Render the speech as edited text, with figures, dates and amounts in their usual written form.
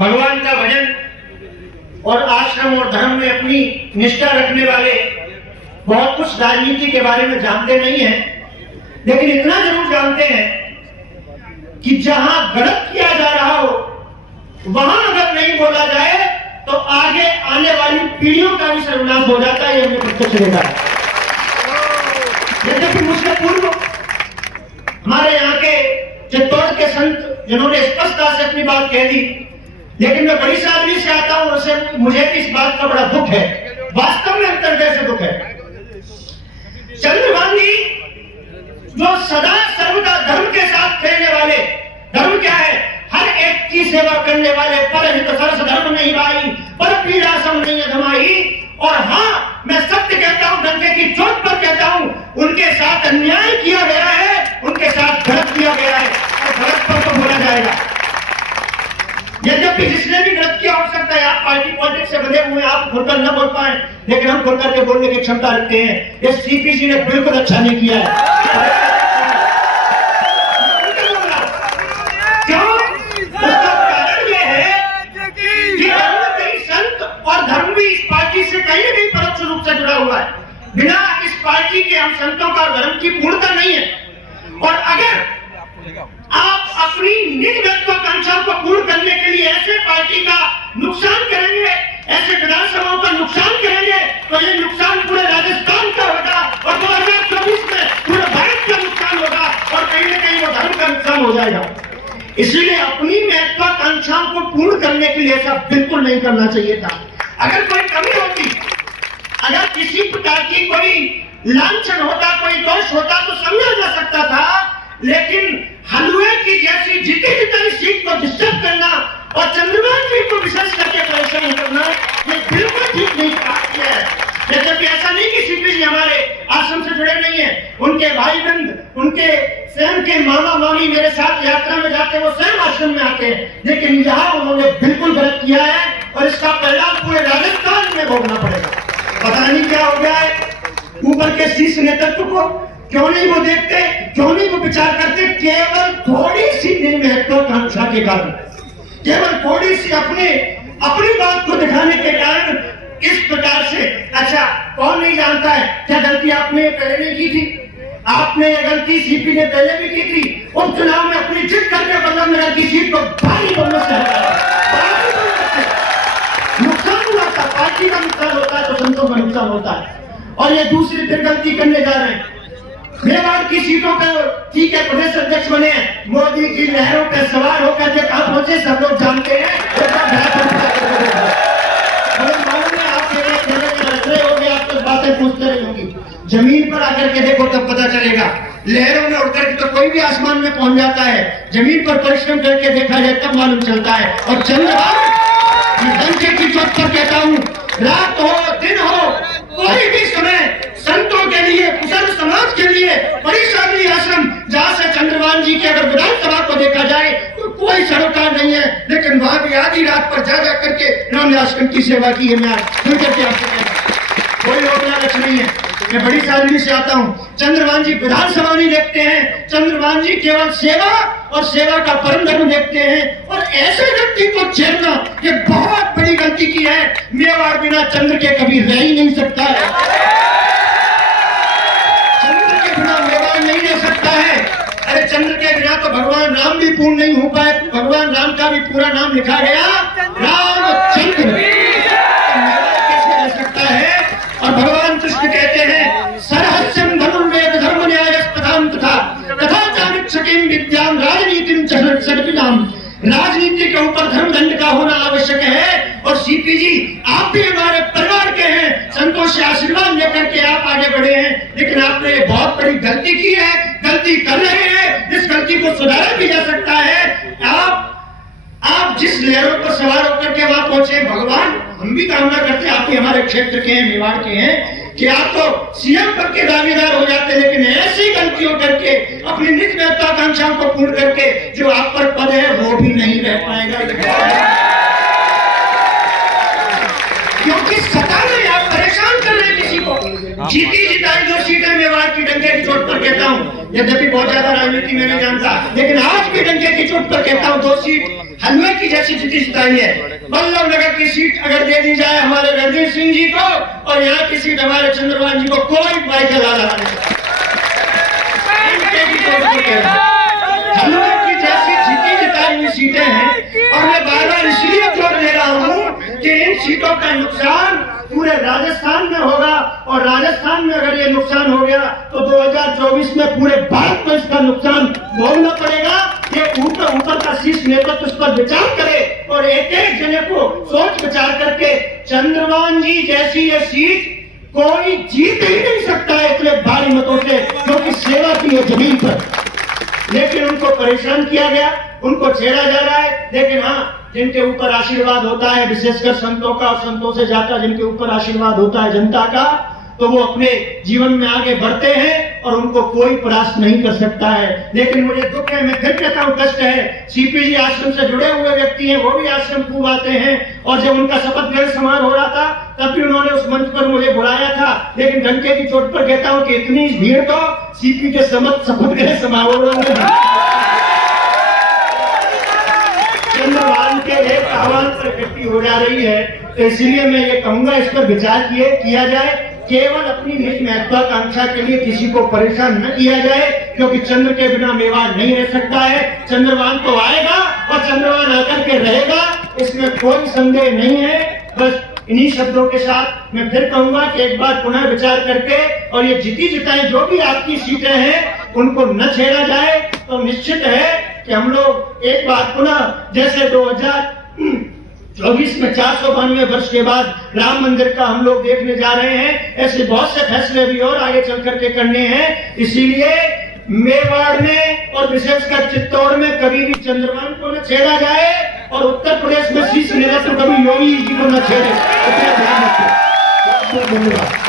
भगवान का भजन और आश्रम और धर्म में अपनी निष्ठा रखने वाले बहुत कुछ राजनीति के बारे में जानते नहीं हैं, लेकिन इतना जरूर जानते हैं कि जहां गलत किया जा रहा हो वहां अगर नहीं बोला जाए तो आगे आने वाली पीढ़ियों का भी सर्वनाश हो जाता है। ये हमने प्रत्यक्ष देखा है। जैसे कि मुझसे पूर्व हमारे यहाँ के चित्तौड़ के संत जिन्होंने स्पष्टता से अपनी बात कह दी, लेकिन मैं बड़ी सादगी से आता हूं, उससे मुझे भी इस बात का बड़ा दुख है, वास्तव में अंतर्हृदय से दुख है। चंद्रभान जी जो सदा सर्वदा धर्म के साथ खेलने वाले, धर्म क्या है? हर एक की सेवा करने वाले, पर हित सरस धर्म नहीं भाई, पर पीड़ा सम नहीं अधमाई। और हाँ, मैं सत्य कहता हूं, डंके की चोट पर कहता हूं, उनके साथ अन्याय किया गया है, उनके साथ गलत किया गया है, और गलत पर तो बोला जाएगा। यद्यपि जिसने भी गलत किया हो सकता है, आप पार्टी पॉलिटिक्स से बंधे हुए, आप खुलकर न बोल पाए, लेकिन हम खुलकर के बोलने की क्षमता रखते हैं। ये सीपी जी ने बिल्कुल अच्छा नहीं किया है। क्यों? उसका कारण यह है कि कहीं संत और धर्म भी इस पार्टी से कहीं न कहीं परोक्ष रूप से जुड़ा हुआ है। बिना इस पार्टी के हम संतों का धर्म की पूर्णता नहीं है। और अगर आप अपनी निज महत्वाकांक्षाओं को पूर्ण करने के लिए ऐसे पार्टी का नुकसान करेंगे, ऐसे विधानसभाओं का नुकसान करेंगे, तो ये नुकसान पूरे राजस्थान का होगा और 2024 में पूरे भारत का नुकसान होगा और कहीं न कहीं वो धर्म का नुकसान हो जाएगा। इसलिए अपनी महत्वाकांक्षाओं को पूर्ण करने के लिए ऐसा बिल्कुल नहीं करना चाहिए था। अगर कोई कमी होती, अगर किसी प्रकार की कोई लांछन होता, कोई दोष होता तो समझा जा सकता था, लेकिन हलवे की जैसी जीती जितनी सीट को डिस्टर्ब करना और चंद्रभान जी को विशेष करके परेशान करना, ये बिल्कुल ठीक नहीं किया है। जबकि ऐसा नहीं कि सीपी जी हमारे आश्रम से जुड़े नहीं है, उनके भाई बंद, उनके स्वयं के मामा मामी मेरे साथ यात्रा में जाते हैं, वो स्वयं आश्रम में आते हैं, लेकिन यहाँ उन्होंने बिल्कुल गलत किया है और इसका परिणाम पूरे राजस्थान में भोगना पड़ेगा। पता नहीं क्या हो गया है ऊपर के शीर्ष नेतृत्व को, क्यों नहीं वो देखते, क्यों नहीं वो विचार करते? केवल थोड़ी सी महत्वाकांक्षा के कारण, केवल थोड़ी सी अपनी बात को दिखाने के कारण इस प्रकार से। अच्छा, कौन नहीं जानता है क्या गलती आपने पहले नहीं की थी? आपने ये गलती सीपी ने पहले भी की थी। उस चुनाव में अपनी जिद करके बल्लभ नगर की सीट को भारी बहुमत से नुकसान हुआ था। पार्टी का नुकसान होता है तो संतों का नुकसान होता है। और ये दूसरी फिर गलती करने जा रहे हैं। मेवाड़ की सीटों पर ठीक है, प्रदेश अध्यक्ष बने, मोदी की लहरों पर सवार होकर के कहां पहुंचे सब लोग जानते हैं। आप तो बातें पूछते रही होंगी, जमीन पर आकर के देखो तब पता चलेगा। लहरों में उड़कर के तो कोई भी आसमान में पहुंच जाता है, जमीन पर परिश्रम करके देखा जाए तब मालूम चलता है। और चंद्रभान डंके की चोट पर कहता हूं, रात हो दिन हो, कोई भी समय संतों के लिए, कुशल समाज के लिए परिश्रमी आश्रम, जहां से चंद्रभान जी की अगर विधानसभा को देखा जाए तो कोई सरोकार नहीं है, लेकिन वहां भी आधी रात पर जा करके इन्होंने आश्रम की सेवा की है। मैं फिर करके आपसे कहता हूं, कोई लोक लालच नहीं है। मैं बड़ी सादगी से आता हूं, चंद्रभान जी विधानसभा नहीं देखते हैं, चंद्रभान जी केवल सेवा और सेवा का परम धर्म देखते हैं। और ऐसे व्यक्ति को छेड़ना ये बहुत बड़ी गलती की है। मेवाड़ बिना चंद्र के कभी रह ही नहीं सकता है, चंद्र के बिना मेवाड़ नहीं रह सकता है। अरे चंद्र के बिना तो भगवान राम भी पूर्ण नहीं हो पाए। भगवान राम का भी पूरा नाम लिखा गया रामचंद्र, कैसे रह सकता है? और भगवान कृष्ण कहते हैं, सरहस्यम धनुर्वेद धर्म न्यायस्पदाम तथा चाणक्यकीं विद्याम राजनीतिम चरणाम। राजनीति के ऊपर धर्म दंड का होना आवश्यक है। और सीपी जी, आप भी हमारे परिवार के हैं, संतों से आशीर्वाद लेकर के आप आगे बढ़े हैं, लेकिन आपने बहुत बड़ी गलती की है, गलती कर रहे हैं। इस गलती को सुधारा भी जा सकता है। आप जिस लहरों पर सवार होकर के वहां पहुंचे, भगवान हम भी कामना करते हैं, आप भी हमारे क्षेत्र के हैं, मेवाड़ के हैं, कि आप तो सीएम पद के दावेदार हो जाते, लेकिन ऐसी गलतियों करके अपनी निज महत्वाकांक्षाओं को पूर्ण करके जो आप पर पद है वो भी नहीं रह पाएगा। क्योंकि सता में आप परेशान कर रहे हैं किसी को। जीती जिताई जो सीटें मेवाड़ की डंके की चोट पर कहता हूँ, यद्यपि बहुत ज्यादा राजनीति में नहीं जानता, लेकिन आज भी डंके की चोट पर कहता हूँ, 2 सीट हलवे की जैसी स्थिति जिताई है। बल्लभ नगर की सीट अगर दे दी जाए हमारे रणधीर सिंह जी को और यहाँ की सीट हमारे चंद्रभान जी को, कोई बाई चला रहा नहीं। हलवे की जैसी जीती जिताई हुई सीटें हैं और मैं बार बार इसलिए जोर दे रहा हूँ कि इन सीटों का नुकसान पूरे राजस्थान में होगा और राजस्थान में अगर ये नुकसान हो गया तो 2024 में पूरे भारत को इसका नुकसान भोगना पड़ेगा। ये ऊपर का शीर्ष नेतृत्व उस पर विचार करे और एक एक जने को सोच विचार करके चंद्रभान जी जैसी ये सीट कोई जीत ही नहीं सकता है इतने भारी मतों से, क्योंकि सेवा की है जमीन पर। लेकिन उनको परेशान किया गया, उनको छेड़ा जा रहा है। लेकिन हाँ, जिनके ऊपर आशीर्वाद होता है विशेषकर संतों का और संतों से ज्यादा जिनके ऊपर आशीर्वाद होता है जनता का, तो वो अपने जीवन में आगे बढ़ते हैं और उनको कोई परास्त नहीं कर सकता है। लेकिन मुझे दुख है, मैं फिर कहता हूँ कष्ट है, सीपीजी आश्रम से जुड़े हुए व्यक्ति हैं, वो भी आश्रम खूब आते हैं और जब उनका शपथ ग्रहण समारोह हो रहा था तब भी उन्होंने उस मंच पर मुझे बुलाया था। लेकिन डंके की चोट पर कहता हूँ कि इतनी भीड़ तो सीपी के शपथ ग्रहण समारोह में चंद्रभान के एक आह्वान पर इकट्ठी हो जा रही है। तो इसलिए मैं ये कहूंगा इस पर विचार किया जाए, केवल अपनी निज महत्वाकांक्षा के लिए किसी को परेशान न किया जाए, क्योंकि चंद्र के बिना मेवाड़ नहीं रह सकता है। चंद्रभान तो आएगा और चंद्रभान आकर के रहेगा, इसमें कोई संदेह नहीं है। बस इन्हीं शब्दों के साथ मैं फिर कहूंगा कि एक बार पुनः विचार करके और ये जीती जिताई जो भी आपकी सीटें हैं उनको न छेड़ा जाए तो निश्चित है कि हम लोग एक बार पुनः जैसे 2024 में 492 वर्ष के बाद राम मंदिर का हम लोग देखने जा रहे हैं, ऐसे बहुत से फैसले भी और आगे चल करके करने हैं। इसीलिए मेवाड़ में और विशेषकर चित्तौड़ में कभी भी चंद्रभान को न छेड़ा जाए और उत्तर प्रदेश में शीर्ष नेतृत्व कभी योगी जी को न छेड़े। धन्यवाद।